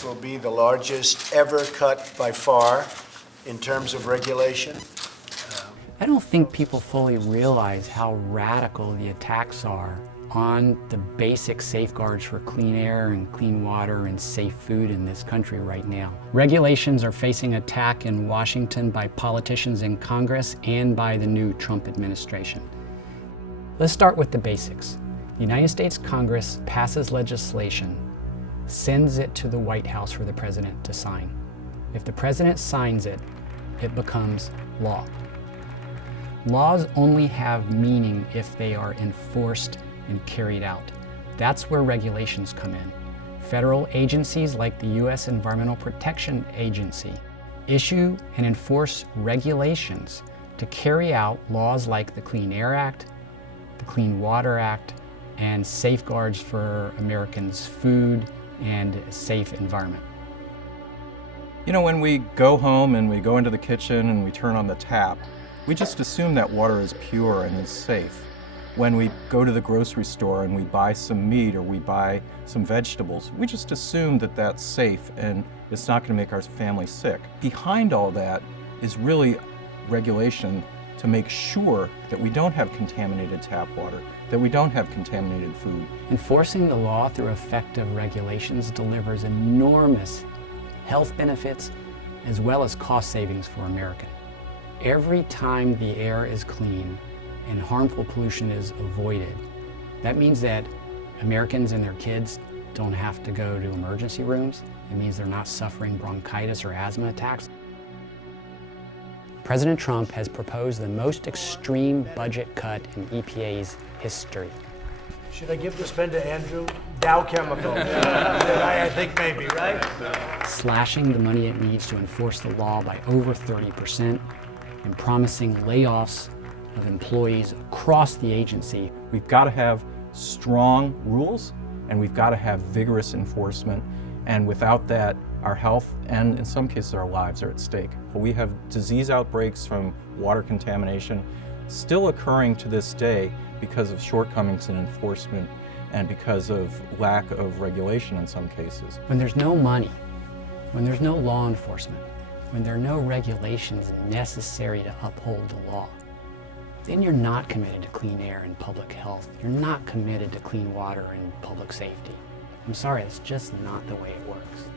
This will be the largest ever cut by far in terms of regulation. I don't think people fully realize how radical the attacks are on the basic safeguards for clean air and clean water and safe food in this country right now. Regulations are facing attack in Washington by politicians in Congress and by the new Trump administration. Let's start with the basics. The United States Congress passes legislation, sends it to the White House for the president to sign. If the president signs it, it becomes law. Laws only have meaning if they are enforced and carried out. That's where regulations come in. Federal agencies like the U.S. Environmental Protection Agency issue and enforce regulations to carry out laws like the Clean Air Act, the Clean Water Act, and safeguards for Americans' food and a safe environment. You know, when we go home and we go into the kitchen and we turn on the tap, we just assume that water is pure and is safe. When we go to the grocery store and we buy some meat or we buy some vegetables, we just assume that that's safe and it's not going to make our family sick. Behind all that is really regulation to make sure that we don't have contaminated tap water, that we don't have contaminated food. Enforcing the law through effective regulations delivers enormous health benefits as well as cost savings for Americans. Every time the air is clean and harmful pollution is avoided, that means that Americans and their kids don't have to go to emergency rooms. It means they're not suffering bronchitis or asthma attacks. President Trump has proposed the most extreme budget cut in EPA's history. Should I give this pen to Andrew? Dow Chemical. I think maybe, right? Slashing the money it needs to enforce the law by over 30%. And promising layoffs of employees across the agency. We've got to have strong rules and we've got to have vigorous enforcement, and without that, our health and in some cases our lives are at stake. We have disease outbreaks from water contamination still occurring to this day because of shortcomings in enforcement and because of lack of regulation in some cases. When there's no money, when there's no law enforcement, when there are no regulations necessary to uphold the law, then you're not committed to clean air and public health. You're not committed to clean water and public safety. I'm sorry, that's just not the way it works.